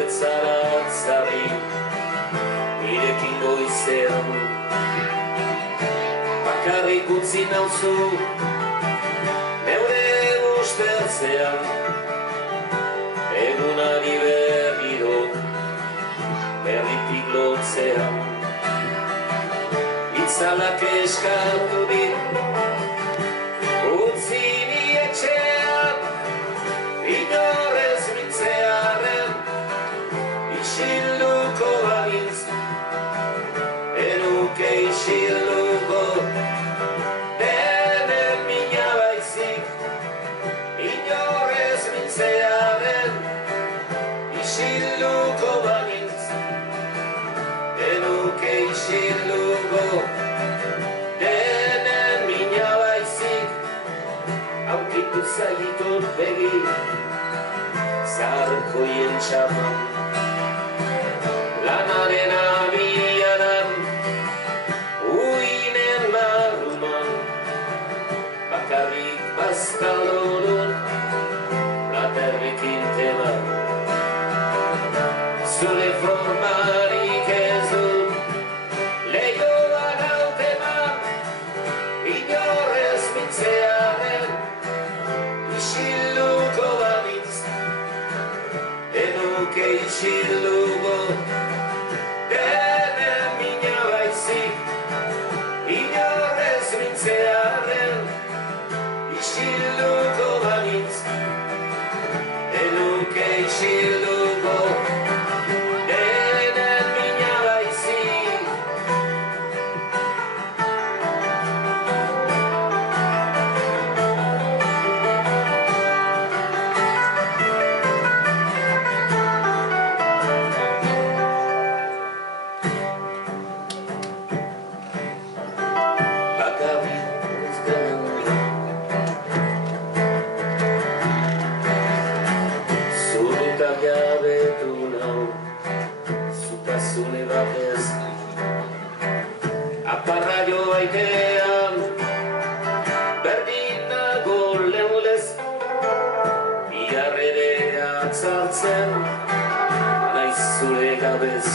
ez zara zarri nirekin goizean. Bakarrik utzi nauzu neure ustertzean, egunari berriro berritik lotzean. Itzalak eskatu dit utzi ni etxean, inorez mintzearen isilduko banitz, enuke isilduko denen mina baizik. Inorez mintzearen isilduko banitz, enuke isilduko denen mina baizik. Aurkitu zaitut begi zaharkoien txaman, lanaren abiaran uinen marruman, bakarrik bazkalorun platerrekin teman. Zure formarik ez dut lehioan hauteman, inorez mintzearen isilduko banitz, enuke isilduko denen mina baizik. Inorez mintzearen isilduko banitz, enuke isilduko denen mina baizik. Bakarrik ez genuen zurutak jabetu nau, zutasune batez aparra joaitean berdin nago leulez, bihar ere atzartzen naiz zure gabez.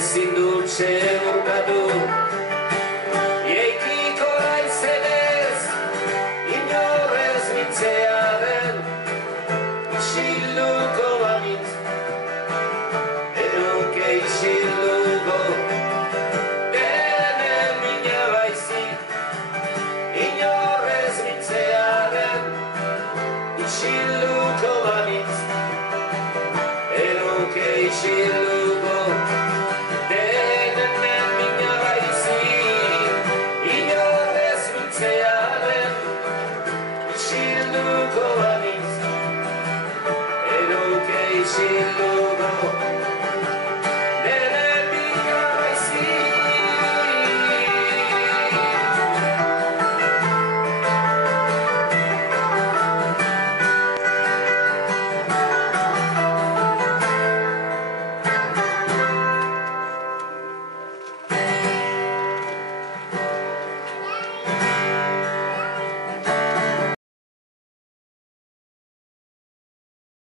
Ezin dut segurtatu jeikiko naizenez, inorez mintzearen isilduko banitz, enuke isilduko denen mina baizik. Inorez mintzearen isilduko banitz, enuke isilduko